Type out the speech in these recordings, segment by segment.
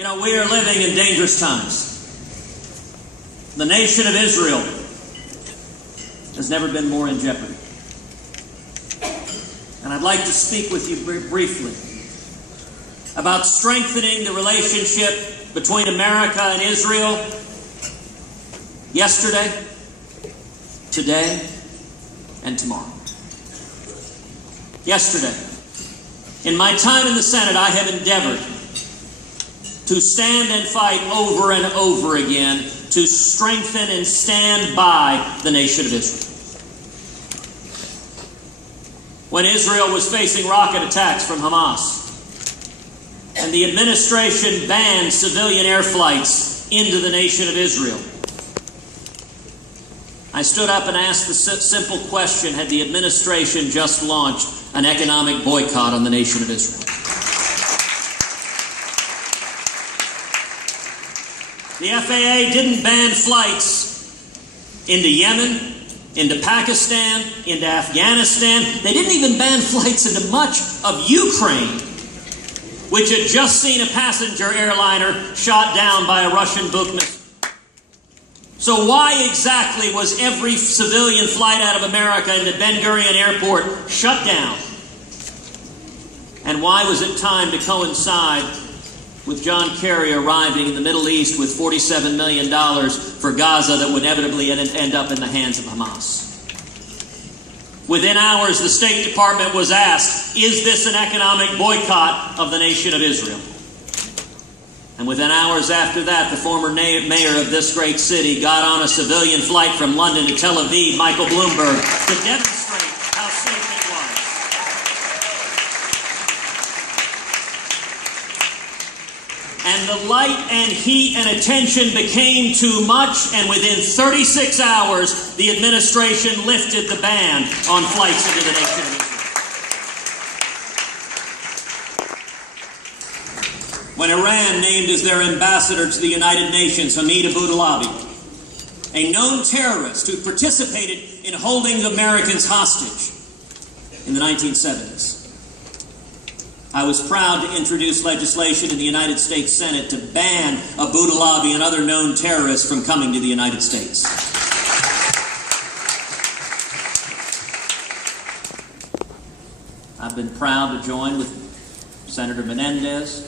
You know, we are living in dangerous times. The nation of Israel has never been more in jeopardy. And I'd like to speak with you briefly about strengthening the relationship between America and Israel yesterday, today, and tomorrow. Yesterday, in my time in the Senate, I have endeavored to stand and fight over and over again to strengthen and stand by the nation of Israel. When Israel was facing rocket attacks from Hamas, and the administration banned civilian air flights into the nation of Israel, I stood up and asked the simple question, had the administration just launched an economic boycott on the nation of Israel? The FAA didn't ban flights into Yemen, into Pakistan, into Afghanistan. They didn't even ban flights into much of Ukraine, which had just seen a passenger airliner shot down by a Russian Buk missile. So why exactly was every civilian flight out of America into Ben Gurion Airport shut down? And why was it time to coincide with John Kerry arriving in the Middle East with $47 million for Gaza that would inevitably end up in the hands of Hamas? Within hours, the State Department was asked, is this an economic boycott of the nation of Israel? And within hours after that, the former mayor of this great city got on a civilian flight from London to Tel Aviv, Michael Bloomberg, to demonstrate how safe it was. And the light and heat and attention became too much, and within 36 hours, the administration lifted the ban on flights into the nation of Israel. When Iran named as their ambassador to the United Nations Hamid Abu-Dhabi, a known terrorist who participated in holding the Americans hostage in the 1970s, I was proud to introduce legislation in the United States Senate to ban Abu-Dhabi and other known terrorists from coming to the United States. I've been proud to join with Senator Menendez,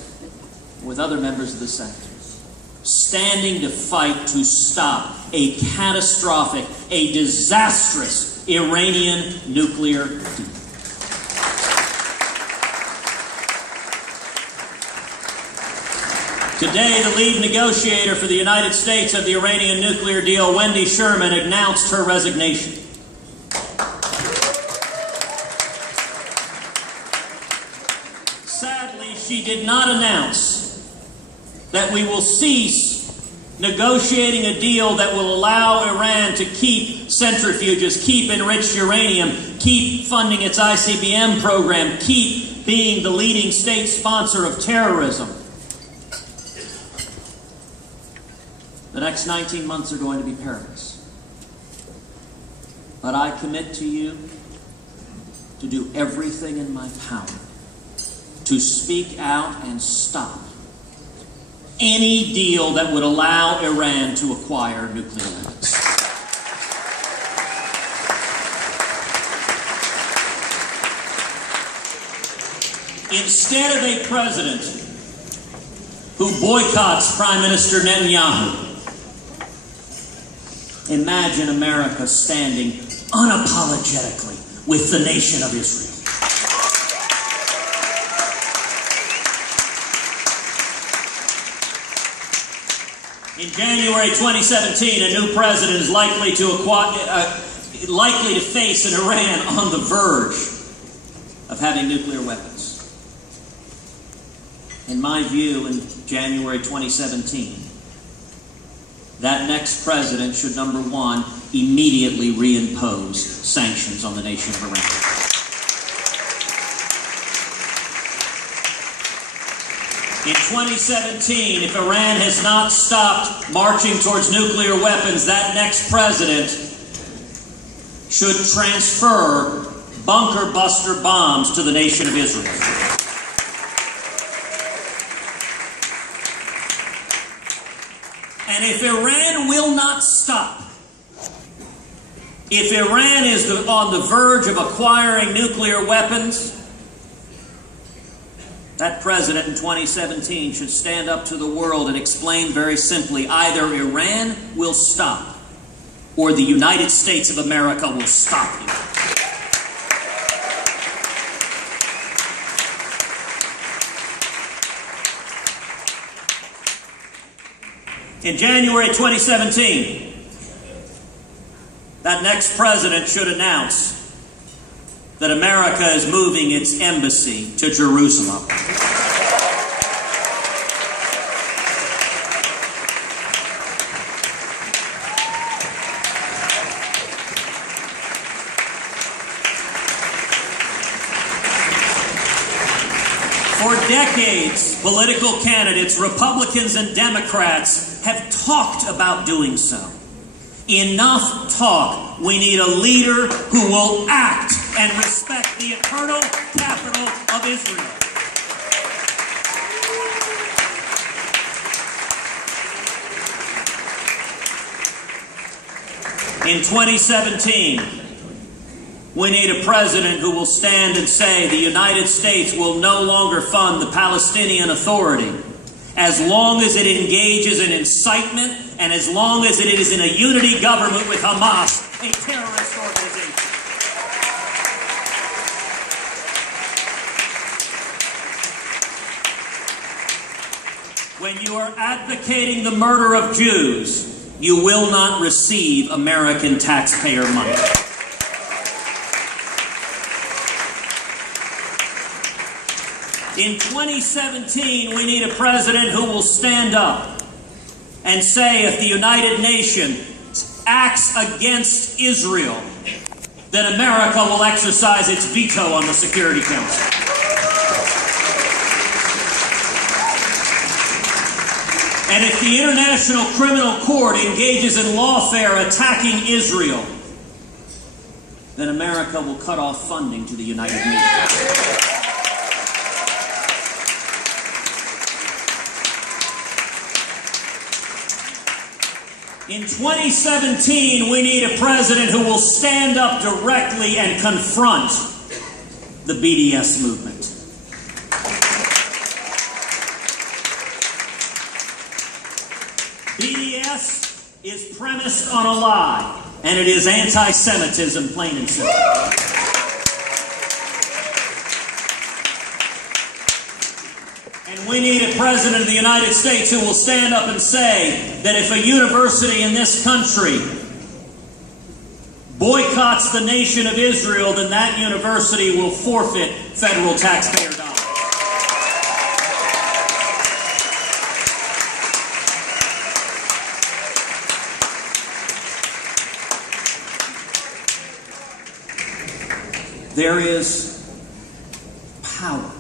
with other members of the Senate, standing to fight to stop a catastrophic, a disastrous Iranian nuclear deal. Today, the lead negotiator for the United States of the Iranian nuclear deal, Wendy Sherman, announced her resignation. Sadly, she did not announce that we will cease negotiating a deal that will allow Iran to keep centrifuges, keep enriched uranium, keep funding its ICBM program, keep being the leading state sponsor of terrorism. The next 19 months are going to be perilous. But I commit to you to do everything in my power to speak out and stop any deal that would allow Iran to acquire nuclear weapons. Instead of a president who boycotts Prime Minister Netanyahu, imagine America standing unapologetically with the nation of Israel. In January 2017, a new president is likely to face an Iran on the verge of having nuclear weapons. In my view, in January 2017, that next president should, number one, immediately reimpose sanctions on the nation of Iran. In 2017, if Iran has not stopped marching towards nuclear weapons, that next president should transfer bunker buster bombs to the nation of Israel. And if Iran will not stop, if Iran is on the verge of acquiring nuclear weapons, that president in 2017 should stand up to the world and explain very simply, either Iran will stop or the United States of America will stop you. In January 2017, that next president should announce that America is moving its embassy to Jerusalem. For decades, political candidates, Republicans and Democrats, have talked about doing so. Enough talk. We need a leader who will act and respect the eternal capital of Israel. In 2017, we need a president who will stand and say the United States will no longer fund the Palestinian Authority as long as it engages in incitement and as long as it is in a unity government with Hamas, a terrorist organization. When you are advocating the murder of Jews, you will not receive American taxpayer money. In 2017, we need a president who will stand up and say if the United Nations acts against Israel, then America will exercise its veto on the Security Council. And if the International Criminal Court engages in lawfare attacking Israel, then America will cut off funding to the United Nations. In 2017, we need a president who will stand up directly and confront the BDS movement. BDS is premised on a lie, and it is anti-Semitism, plain and simple. And we need a president of the United States who will stand up and say that if a university in this country boycotts the nation of Israel, then that university will forfeit federal taxpayer dollars. There is power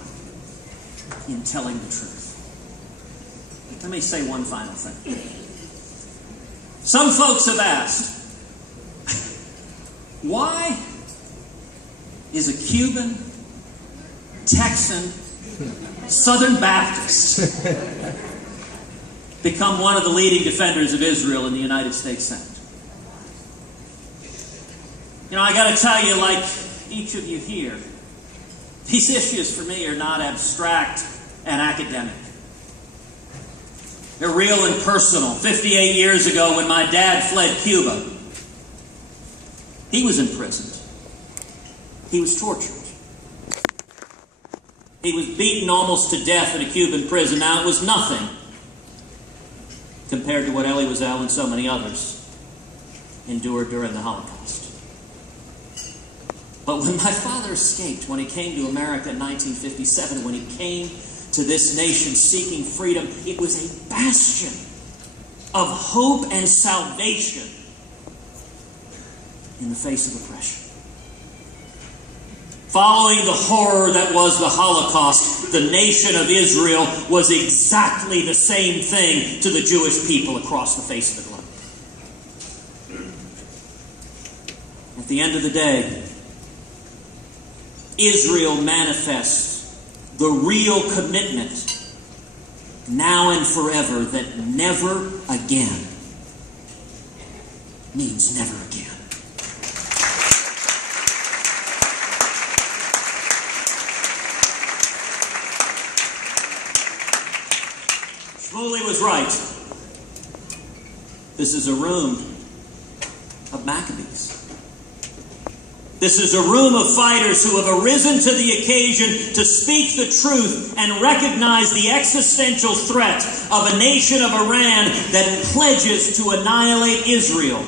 in telling the truth. Let me say one final thing. Some folks have asked, why is a Cuban, Texan, Southern Baptist become one of the leading defenders of Israel in the United States Senate? You know, I got to tell you, like each of you here, these issues for me are not abstract and academic. They're real and personal. 58 years ago, when my dad fled Cuba, he was imprisoned. He was tortured. He was beaten almost to death in a Cuban prison. Now, it was nothing compared to what Elie Wiesel and so many others endured during the Holocaust. But when my father escaped, when he came to America in 1957, when he came to this nation seeking freedom, it was a bastion of hope and salvation in the face of oppression. Following the horror that was the Holocaust, the nation of Israel was exactly the same thing to the Jewish people across the face of the globe. At the end of the day, Israel manifests the real commitment now and forever, that never again means never again. Shmuley was right. This is a room of Maccabees. This is a room of fighters who have arisen to the occasion to speak the truth and recognize the existential threat of a nation of Iran that pledges to annihilate Israel.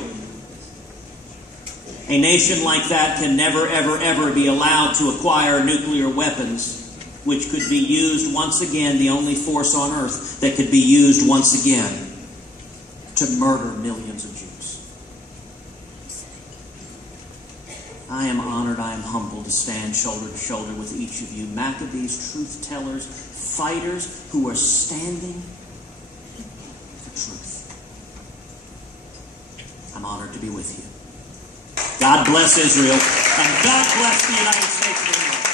A nation like that can never, ever, ever be allowed to acquire nuclear weapons, which could be used once again, the only force on earth that could be used once again to murder millions of Jews. I am honored, I am humbled to stand shoulder to shoulder with each of you, Maccabees, truth tellers, fighters who are standing for truth. I'm honored to be with you. God bless Israel, and God bless the United States of America.